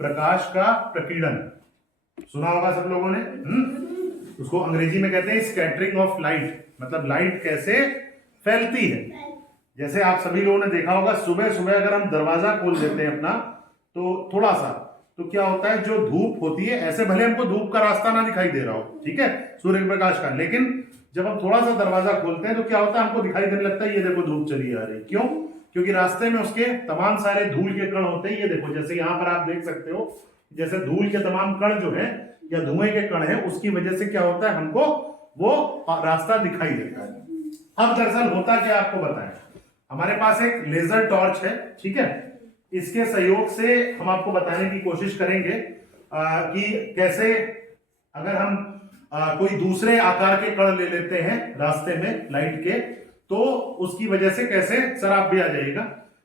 प्रकाश का प्रकीर्णन। सुना होगा सब लोगों ने। उसको अंग्रेजी में कहते हैं स्कैटरिंग ऑफ लाइट, मतलब लाइट कैसे फैलती है। जैसे आप सभी लोगों ने देखा होगा, सुबह सुबह अगर हम दरवाजा खोल देते हैं अपना, तो थोड़ा सा, तो क्या होता है, जो धूप होती है, ऐसे भले हमको धूप का रास्ता ना दिखाई दे रहा हो, ठीक है, सूर्य प्रकाश का, लेकिन जब हम थोड़ा सा दरवाजा खोलते हैं तो क्या होता है, हमको दिखाई देने लगता है ये देखो धूप चली आ रही। क्यों? क्योंकि रास्ते में उसके तमाम सारे धूल के कण होते हैं। ये देखो, जैसे यहाँ पर आप देख सकते हो, जैसे धूल के तमाम कण जो है या धुएं के कण है, उसकी वजह से क्या होता है, हमको वो रास्ता दिखाई देता है। अब दरअसल होता क्या, आपको बताएं, हमारे पास एक लेजर टॉर्च है, ठीक है, इसके सहयोग से हम आपको बताने की कोशिश करेंगे कि कैसे अगर हम कोई दूसरे आकार के कण ले लेते हैं रास्ते में लाइट के, तो उसकी वजह से कैसे, सर आप भी आ जाइएगा,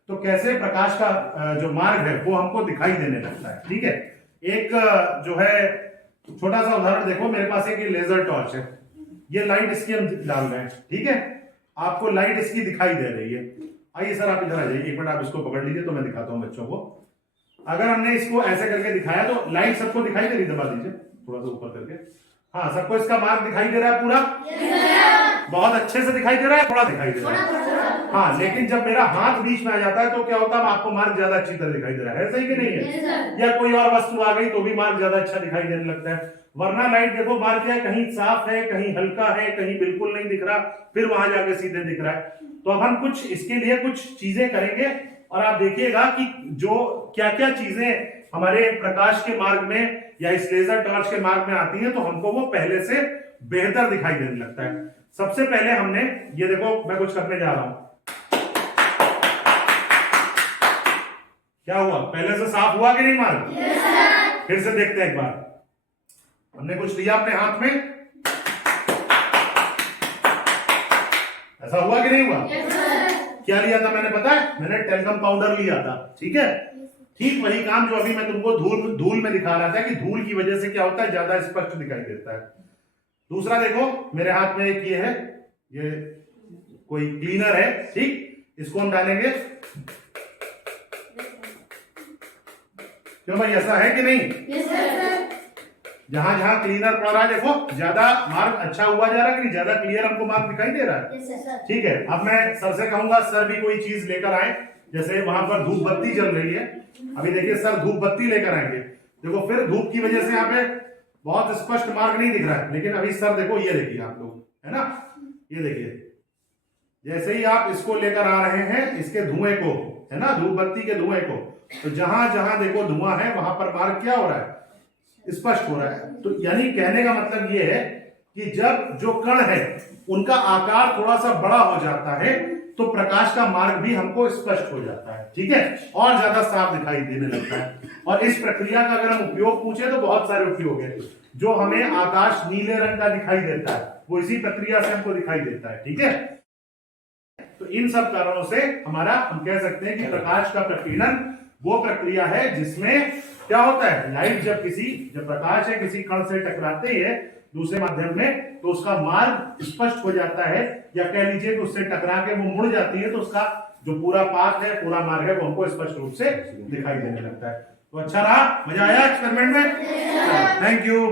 तो कैसे प्रकाश का जो मार्ग है वो हमको दिखाई देने लगता है। ठीक है, एक जो है छोटा सा उदाहरण देखो, मेरे पास एक लेजर टॉर्च है, ये लाइट इसकी हम डाल रहे हैं, ठीक है, आपको लाइट इसकी दिखाई दे रही है। आइए सर आप इधर आ जाइए, एक मिनट आप इसको पकड़ लीजिए तो मैं दिखाता हूं बच्चों को। अगर हमने इसको ऐसे करके दिखाया तो लाइट सबको दिखाई दे रही, दबा दीजिए थोड़ा सा ऊपर करके, हाँ सबको इसका मार्ग दिखाई दे रहा है पूरा? बहुत अच्छे से दिखाई दे रहा है, थोड़ा दिखाई दे रहा है? हाँ, लेकिन जब मेरा हाथ बीच में आ जाता है तो क्या होता है, आपको मार्ग ज्यादा अच्छी तरह दिखाई दे रहा है, सही कि नहीं है? या कोई और वस्तु आ गई तो भी मार्ग ज्यादा अच्छा दिखाई देने लगता है। वरना लाइट देखो मार्ग क्या है, कहीं साफ है, कहीं हल्का है, कहीं बिल्कुल नहीं दिख रहा, फिर वहां जाके सीधे दिख रहा है। तो अब हम कुछ इसके लिए कुछ चीजें करेंगे और आप देखिएगा कि जो क्या क्या चीजें हमारे प्रकाश के मार्ग में या इस लेजर टॉर्च के मार्ग में आती है, तो हमको वो पहले से बेहतर दिखाई देने लगता है। सबसे पहले हमने ये देखो, मैं कुछ करने जा रहा हूं, क्या हुआ, पहले से साफ हुआ कि नहीं मार्ग? फिर से देखते हैं एक बार, हमने कुछ लिया अपने हाथ में, ऐसा हुआ कि नहीं हुआ? क्या लिया था मैंने, पता है? मैंने टेल्कम पाउडर लिया था, ठीक है। ठीक वही काम जो अभी मैं तुमको धूल में दिखा रहा था कि धूल की वजह से क्या होता है, ज्यादा स्पष्ट दिखाई देता है। दूसरा देखो मेरे हाथ में एक ये है, ये कोई क्लीनर है, ठीक, इसको हम डालेंगे, क्यों भाई, ऐसा है कि नहीं? जहां जहां क्लीनर पड़ रहा है देखो ज्यादा मार्क अच्छा हुआ जा रहा है कि नहीं, ज्यादा क्लियर हमको मार्क दिखाई दे रहा है। ठीक है, अब मैं सर से कहूंगा सर भी कोई चीज लेकर आए, जैसे वहां पर धूप बत्ती जल रही है, अभी देखिए सर धूप बत्ती लेकर आएंगे, देखो फिर धूप की वजह से यहाँ पे बहुत स्पष्ट मार्ग नहीं दिख रहा है, लेकिन अभी सर देखो, ये देखिए आप लोग, है ना, ये देखिए, जैसे ही आप इसको लेकर आ रहे हैं, इसके धुएं को, है ना, धूप बत्ती के धुएं को, तो जहां जहां देखो धुआं है वहां पर मार्ग क्या हो रहा है, स्पष्ट हो रहा है। तो यानी कहने का मतलब ये है कि जब जो कण है उनका आकार थोड़ा सा बड़ा हो जाता है तो प्रकाश का मार्ग भी हमको स्पष्ट हो जाता है, ठीक है, और ज्यादा साफ दिखाई देने लगता है। और इस प्रक्रिया का अगर हम उपयोग पूछे तो बहुत सारे उपयोग है। जो हमें आकाश नीले रंग का दिखाई देता है वो इसी प्रक्रिया से हमको दिखाई देता है, ठीक है। तो इन सब कारणों से हमारा, हम कह सकते हैं कि प्रकाश का प्रकीर्णन वो प्रक्रिया है जिसमें क्या होता है, लाइट जब प्रकाश है किसी कण से टकराते है दूसरे माध्यम में, तो उसका मार्ग स्पष्ट हो जाता है, या कह लीजिए कि उससे टकरा के वो मुड़ जाती है, तो उसका जो पूरा पाथ है, पूरा मार्ग है, वो हमको स्पष्ट रूप से दिखाई देने लगता है। तो अच्छा रहा, मजा आया एक्सपेरिमेंट में? Thank you.